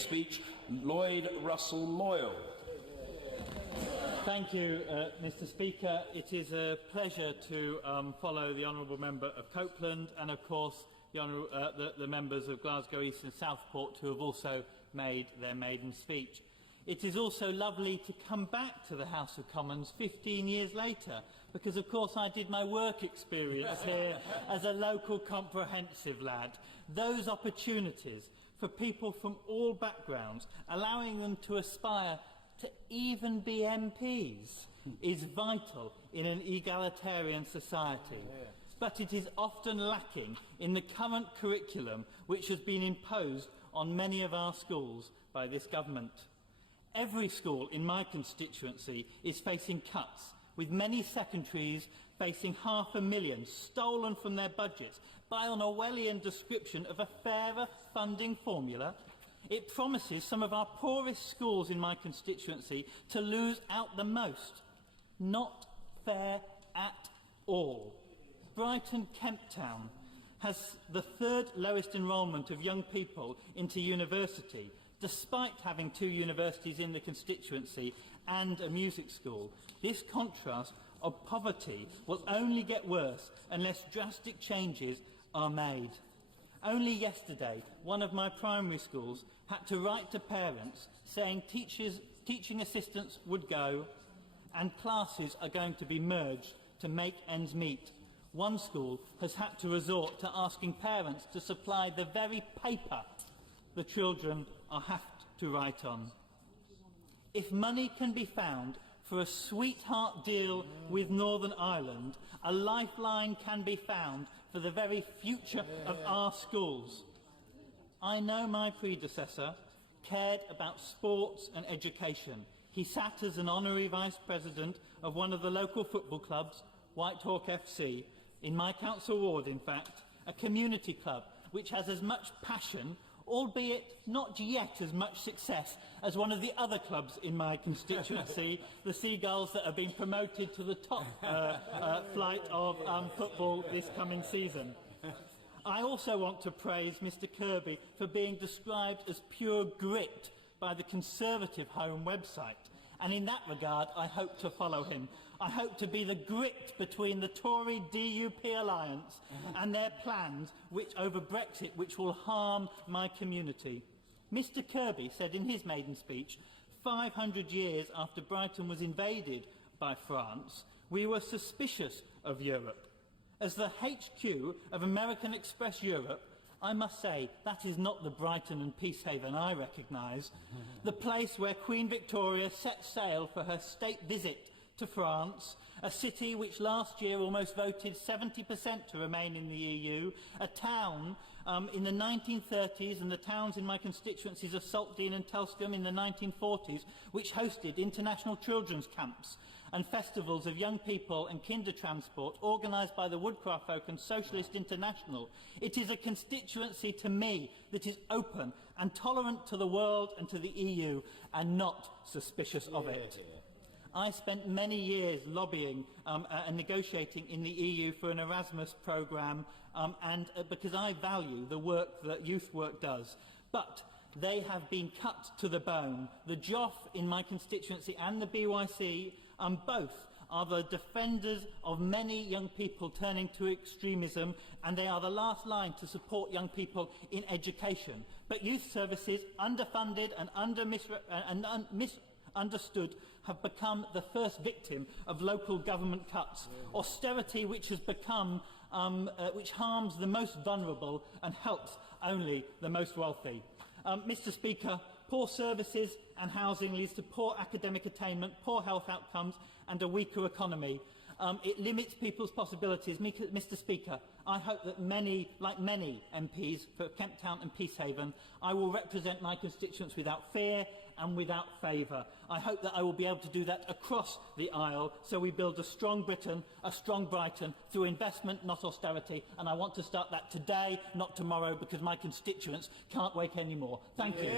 speech, Lloyd Russel Moyle. Thank you, Mr. Speaker. It is a pleasure to follow the honourable member of Copeland and, of course, the members of Glasgow East and Southport who have also made their maiden speech. It is also lovely to come back to the House of Commons 15 years later, because, of course, I did my work experience here as a local comprehensive lad. Those opportunities for people from all backgrounds, allowing them to aspire to even be MPs, is vital in an egalitarian society. But it is often lacking in the current curriculum which has been imposed on many of our schools by this government. Every school in my constituency is facing cuts, with many secondaries facing £500,000 stolen from their budgets by an Orwellian description of a fairer funding formula. It promises some of our poorest schools in my constituency to lose out the most. Not fair at all. Brighton Kemptown has the third lowest enrolment of young people into university, despite having 2 universities in the constituency and a music school. This contrast of poverty will only get worse unless drastic changes are made. Only yesterday, one of my primary schools had to write to parents saying teaching assistants would go and classes are going to be merged to make ends meet. One school has had to resort to asking parents to supply the very paper the children are have to write on. If money can be found for a sweetheart deal with Northern Ireland, a lifeline can be found for the very future of our schools. I know my predecessor cared about sports and education. He sat as an honorary vice president of one of the local football clubs, Whitehawk FC, in my council ward, in fact, a community club which has as much passion, albeit not yet as much success, as one of the other clubs in my constituency, the Seagulls, that have been promoted to the top flight of football this coming season. I also want to praise Mr Kirby for being described as pure grit by the Conservative Home website. And in that regard, I hope to follow him. I hope to be the grit between the Tory DUP alliance and their plans over Brexit, which will harm my community. Mr Kirby said in his maiden speech, 500 years after Brighton was invaded by France, we were suspicious of Europe. As the HQ of American Express Europe, I must say that is not the Brighton and Peacehaven I recognise. The place where Queen Victoria set sail for her state visit to France, a city which last year almost voted 70% to remain in the EU, a town in the 1930s, and the towns in my constituencies of Saltdean and Telscombe in the 1940s, which hosted international children's camps and festivals of young people and kinder transport organised by the Woodcraft Folk and Socialist International. It is a constituency to me that is open and tolerant to the world and to the EU, and not suspicious of it. I spent many years lobbying and negotiating in the EU for an Erasmus programme, because I value the work that youth work does. But they have been cut to the bone. The JOF in my constituency and the BYC, both are the defenders of many young people turning to extremism, and they are the last line to support young people in education. But youth services, underfunded and misunderstood, have become the first victim of local government cuts. Austerity, which has become, which harms the most vulnerable and helps only the most wealthy. Mr Speaker, poor services and housing leads to poor academic attainment, poor health outcomes and a weaker economy. It limits people's possibilities. Mr Speaker, I hope that like many MPs for Kemptown and Peacehaven, I will represent my constituents without fear and without favour. I hope that I will be able to do that across the aisle, so we build a strong Britain, a strong Brighton, through investment, not austerity. And I want to start that today, not tomorrow, because my constituents can't wait anymore. Thank you.